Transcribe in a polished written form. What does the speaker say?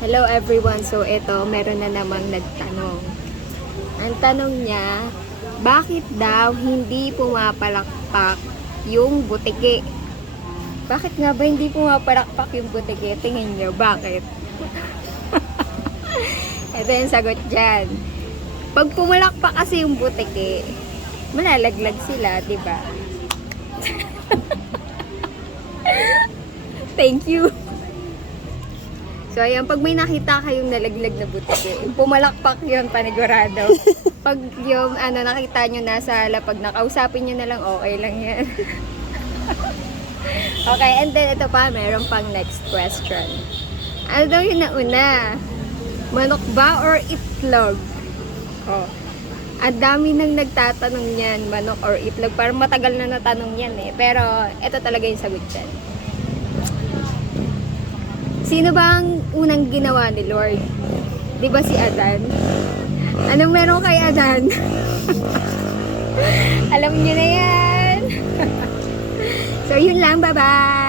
Hello everyone, so ito, meron na namang nagtanong. Ang tanong niya, bakit daw hindi pumapalakpak yung butike? Bakit nga ba hindi pumapalakpak yung butike? Tingin nyo, bakit? Ito yung sagot dyan. Pag pumalakpak kasi yung butike, malalaglag sila, di ba? Thank you. So, ayan, pag may nakita kayong nalaglag na butike, pumalakpak yun, panigurado. Pag yung, nakita nyo nasa hala, pag nakausapin nyo na lang, okay lang yan. Okay, and then ito pa, meron pang next question. Ano daw yung nauna? Manok ba or itlog? Oh, ang dami nang nagtatanong yan, manok or itlog. Parang matagal na natanong yan eh. Pero, ito talaga yung sagot dyan. Sino ba ang unang ginawa ni Lord? Di ba si Adan? Anong meron kay Adan? Alam niyo na yan. So, yun lang. Bye-bye!